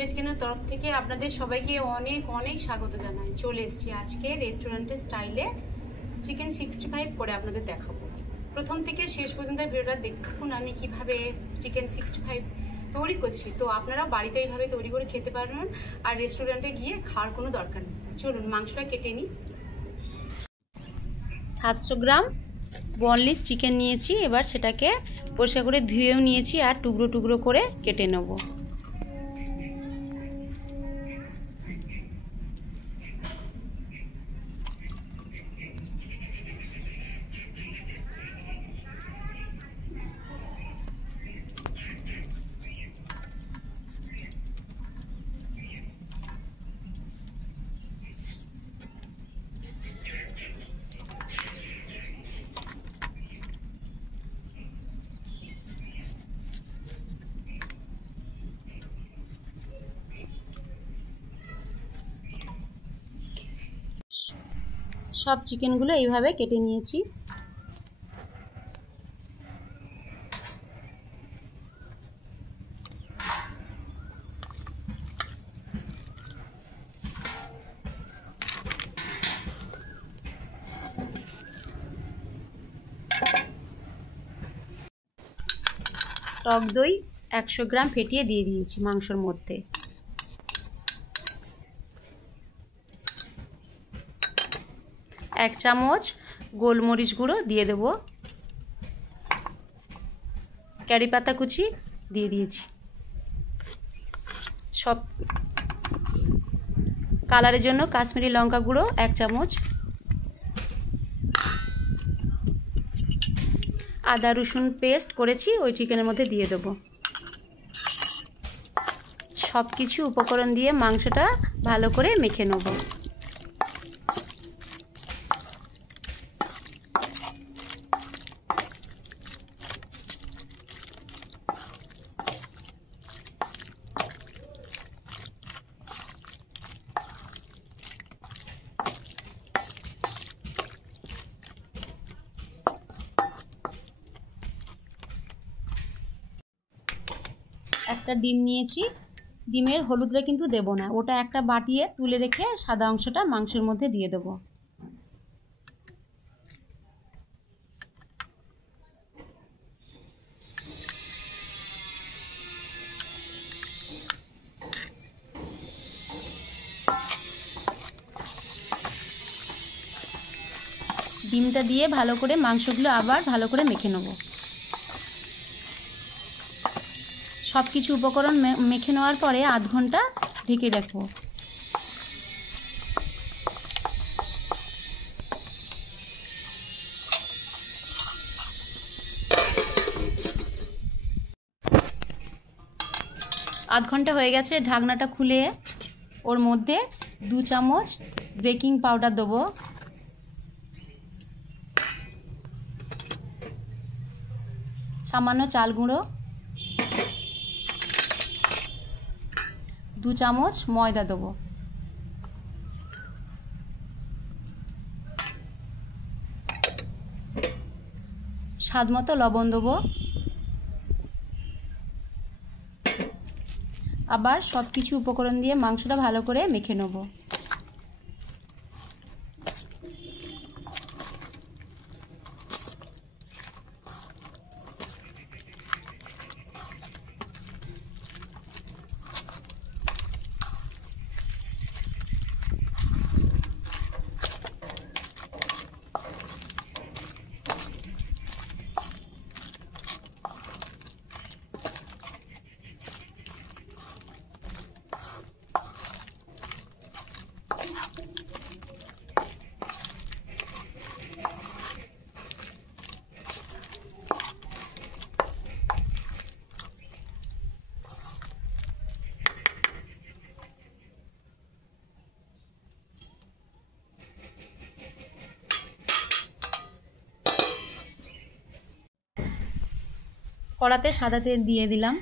Chilli চিকেনের তরফ থেকে আপনাদের সবাইকে অনেক অনেক স্বাগত জানাই। চলে এসেছি আজকে রেস্টুরেন্টের স্টাইলে চিকেন 65 করে আপনাদের দেখাবো। প্রথম থেকে শেষ পর্যন্ত ভিডিওটা দেখুন আমি কিভাবে চিকেন 65 তৈরি করছি। তো আপনারাও বাড়িতে এইভাবে তৈরি করে খেতে পারবেন, আর রেস্টুরেন্টে গিয়ে খাওয়ার কোনো দরকার নেই। চলুন মাংসটা কেটে নিই। 700 গ্রাম বোনলেস চিকেন নিয়েছি। এবার সেটাকে পরিষ্কার করে ধুয়েও নিয়েছি আর টুকরো টুকরো করে কেটে নেব। সব চিকেনগুলো এইভাবে কেটে নিয়েছি। টক দই 100 গ্রাম ফেটিয়ে দিয়ে দিয়েছি মাংসের মধ্যে। এক চামচ গোলমরিচ গুঁড়ো দিয়ে দেব। কারি পাতা কুচি দিয়ে দিয়েছি। সব কালারের জন্য কাশ্মীরি লঙ্কা গুঁড়ো 1 চামচ। আদা রসুন পেস্ট করেছি ওই চিকেনের মধ্যে দিয়ে দেব। সব কিছু উপকরণ দিয়ে মাংসটা ভালো করে মেখে নেব। একটা ডিম নিয়েছি। ডিমের হলুদটা কিন্তু দেব না, ওটা একটা বাটিয়ে তুলে রেখে সাদা অংশটা মাংসের মধ্যে দিয়ে দেব। ডিমটা দিয়ে ভালো করে মাংসগুলো আবার ভালো করে মেখে নেব। সব কিছু উপকরণ মেখে নেওয়ার পরে আধ ঘন্টা ঢেকে রাখবো। আধ ঘন্টা হয়ে গেছে। ঢাকনাটা খুলে ওর মধ্যে 2 চামচ বেকিং পাউডার দেবো। সামান্য চাল গুঁড়ো, 2 চামচ ময়দা দেবো। স্বাদ মতো লবণ দেবো। আবার সব কিছু উপকরণ দিয়ে মাংসটা ভালো করে মেখে নেব। কড়াতে সাদা তেল দিয়ে দিলাম।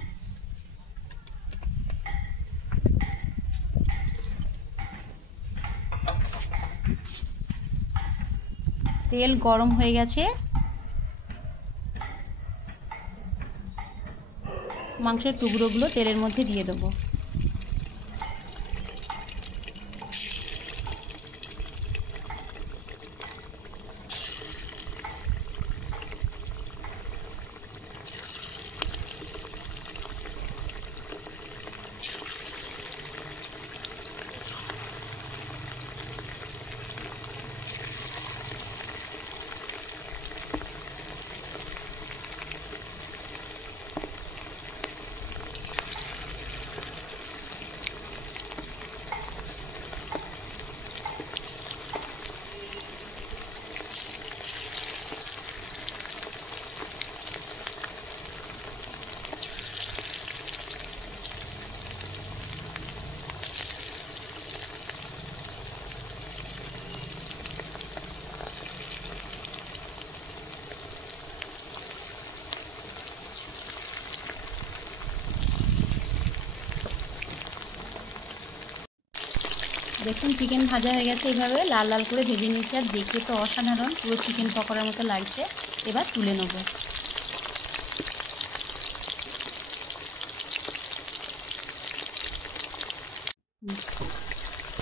তেল গরম হয়ে গেছে। মাংসের টুকরোগুলো তেলের মধ্যে দিয়ে দেবো। দেখুন চিকেন ভাজা হয়ে গেছে, এইভাবে লাল লাল করে ভেজে নিয়েছি, আর দেখতে তো অসাধারণ, পুরো চিকেন পকোড়ার মতো লাগছে। এবার তুলে নেব।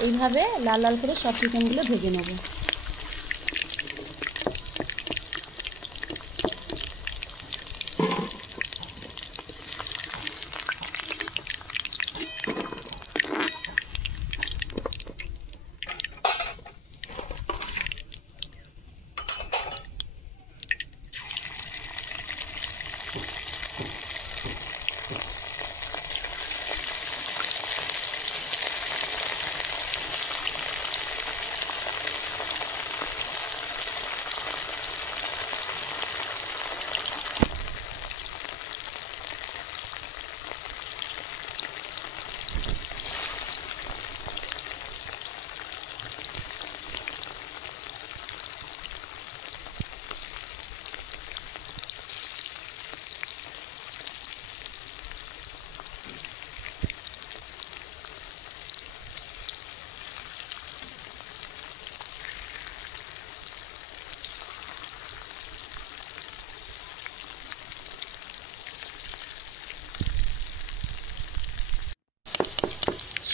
এইভাবে লাল লাল করে সব চিকেনগুলো ভেজে নেব।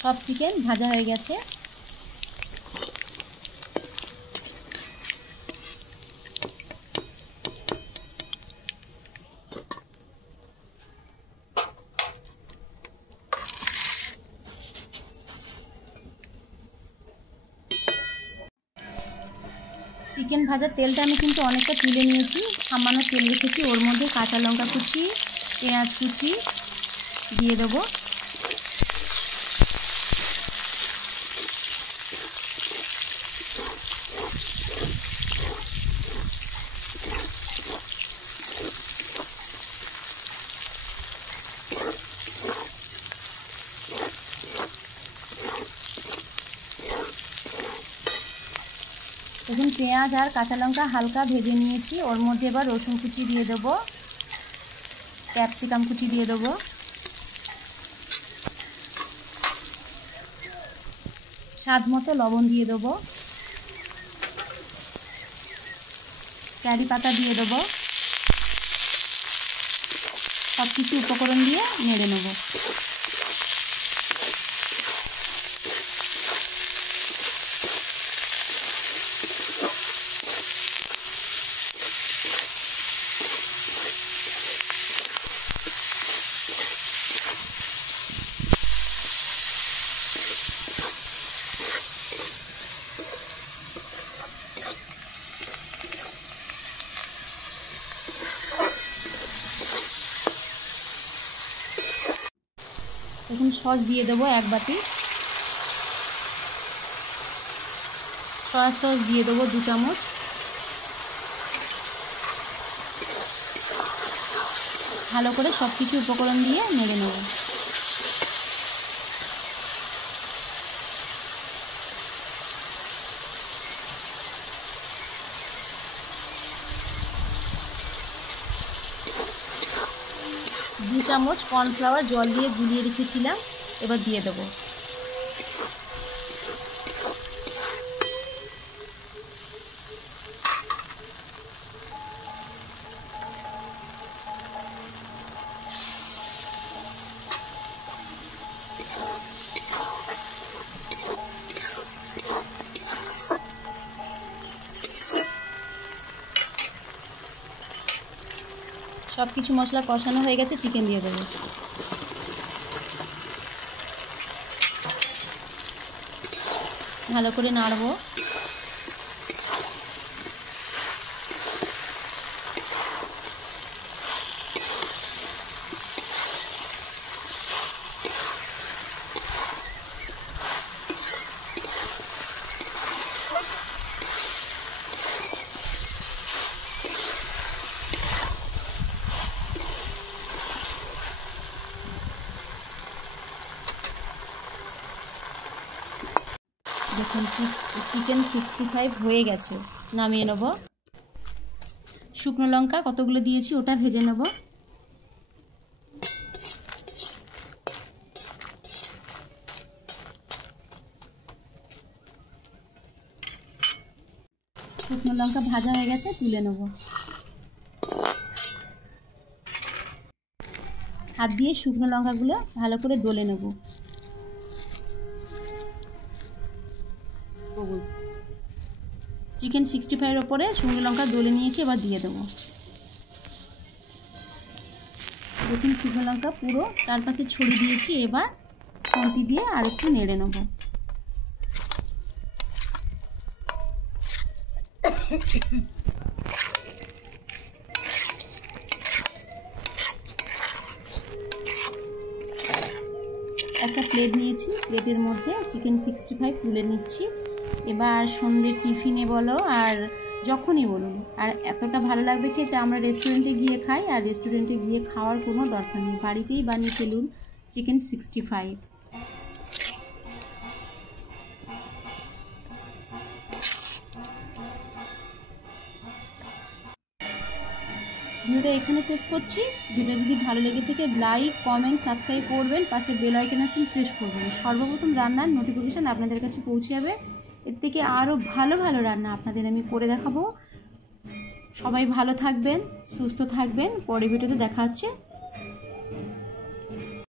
সব চিকেন ভাজা হয়ে গেছে। চিকেন ভাজার তেলটা আমি কিন্তু অনেকটা তুলে নিয়েছি, সামান্য তেল রেখেছি। ওর মধ্যে কাঁচা লঙ্কা কুচি, পেঁয়াজ কুচি দিয়ে দেবো। দেখুন পেঁয়াজ আর কাঁচা লঙ্কা হালকা ভেজে নিয়েছি, ওর মধ্যে এবার রসুন কুচি দিয়ে দেবো, ক্যাপসিকাম কুচি দিয়ে দেবো, স্বাদ মতো লবণ দিয়ে দেবো, কারি পাতা দিয়ে দেবো। সব কিছু উপকরণ দিয়ে নেড়ে নেব। এখন সস দিয়ে দেবো 1 বাটি, সয়া সস দিয়ে দেবো 2 চামচ, ভালো করে সব কিছু উপকরণ দিয়ে নেড়ে নেব। দু চামচ কর্নফ্লাওয়ার জল দিয়ে গুলিয়ে রেখেছিলাম, এবার দিয়ে দেবো। সব কিছু মশলা কষানো হয়ে গেছে, চিকেন দিয়ে দেবো। ভালো করে নাড়বো। দেখুন চিকেন 65 হয়ে গেছে, নামিয়ে নেব। শুকনো লঙ্কা কতগুলো দিয়েছি ওটা ভেজে নেব। শুকনো লঙ্কা ভাজা হয়ে গেছে, তুলে নেব। হাত দিয়ে শুকনো লঙ্কাগুলো ভালো করে দলে নেব। চিকেন 65-এর ওপরে শুকনো লঙ্কা দলে নিয়েছি, এবার দিয়ে দেবো। দেখুন শুকনো লঙ্কা পুরো চারপাশে ছড়িয়ে দিয়েছি। এবার খুন্তি দিয়ে আর একটু নেড়ে নেব। একটা প্লেট নিয়েছি, প্লেটের মধ্যে চিকেন 65 তুলে নিচ্ছি। এবার সন্ধ্যের টিফিনে বলো আর যখনই বলুন, আর এতটা ভালো লাগবে খেতে, আমরা রেস্টুরেন্টে গিয়ে খাই, আর রেস্টুরেন্টে গিয়ে খাওয়ার কোনো দরকার নেই, বাড়িতেই বানিয়ে ফেলুন চিকেন 65। ভিডিওটা এখানে শেষ করছি। ভিডিও যদি ভালো লেগে থাকে লাইক, কমেন্ট, সাবস্ক্রাইব করবেন, পাশে বেল আইকন আছে প্রেস করবেন। সর্বপ্রথম রান্নার নোটিফিকেশান আপনাদের কাছে পৌঁছে যাবে। এর থেকে আরও ভালো ভালো রান্না আপনাদের আমি করে দেখাবো। সবাই ভালো থাকবেন, সুস্থ থাকবেন। পরের ভিডিওতে দেখা হচ্ছে।